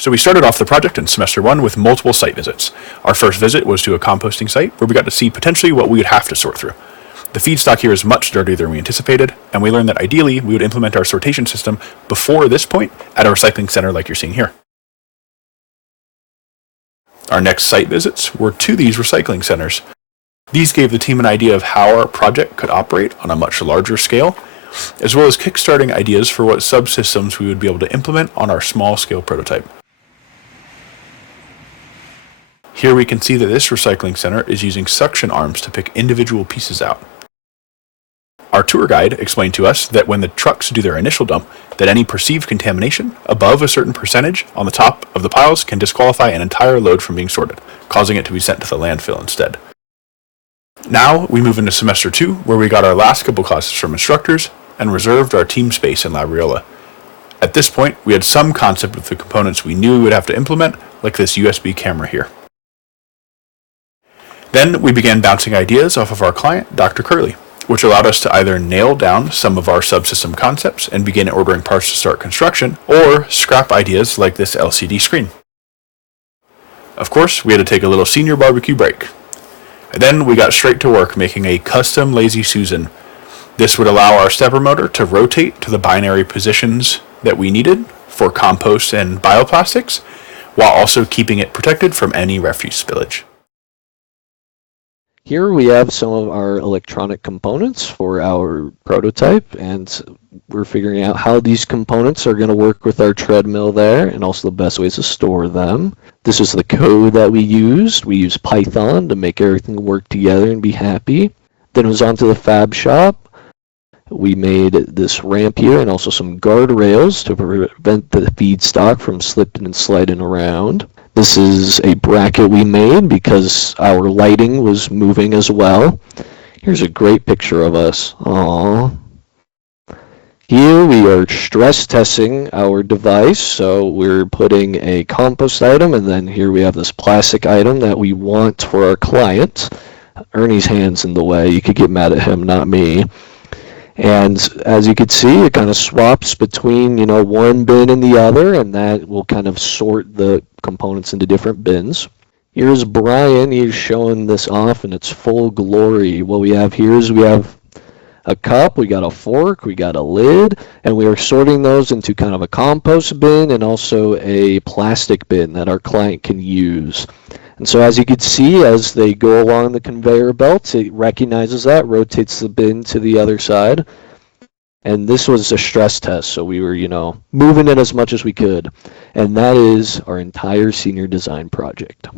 So we started off the project in semester 1 with multiple site visits. Our first visit was to a composting site where we got to see potentially what we would have to sort through. The feedstock here is much dirtier than we anticipated, and we learned that ideally we would implement our sortation system before this point at a recycling center like you're seeing here. Our next site visits were to these recycling centers. These gave the team an idea of how our project could operate on a much larger scale, as well as kickstarting ideas for what subsystems we would be able to implement on our small-scale prototype. Here we can see that this recycling center is using suction arms to pick individual pieces out. Our tour guide explained to us that when the trucks do their initial dump, that any perceived contamination above a certain percentage on the top of the piles can disqualify an entire load from being sorted, causing it to be sent to the landfill instead. Now we move into semester 2, where we got our last couple classes from instructors and reserved our team space in Labriola. At this point, we had some concept of the components we knew we would have to implement, like this USB camera here. Then we began bouncing ideas off of our client, Dr. Curley, which allowed us to either nail down some of our subsystem concepts and begin ordering parts to start construction, or scrap ideas like this LCD screen. Of course, we had to take a little senior barbecue break. And then we got straight to work making a custom Lazy Susan. This would allow our stepper motor to rotate to the binary positions that we needed for compost and bioplastics, while also keeping it protected from any refuse spillage. Here we have some of our electronic components for our prototype, and we're figuring out how these components are going to work with our treadmill there, and also the best ways to store them. This is the code that we used. We used Python to make everything work together and be happy. Then it was on to the fab shop. We made this ramp here and also some guardrails to prevent the feedstock from slipping and sliding around. This is a bracket we made because our lighting was moving as well. Here's a great picture of us. Aww. Here we are stress testing our device. So we're putting a compost item, and then here we have this plastic item that we want for our client. Ernie's hand's in the way. You could get mad at him, not me. And as you can see, it kind of swaps between, one bin and the other, and that will kind of sort the components into different bins. Here's Brian. He's showing this off in its full glory. What we have here is we have a cup, we got a fork, we got a lid, and we are sorting those into kind of a compost bin and also a plastic bin that our client can use. And so as you can see, as they go along the conveyor belt, it recognizes that, rotates the bin to the other side. And this was a stress test, so we were, moving it as much as we could. And that is our entire senior design project.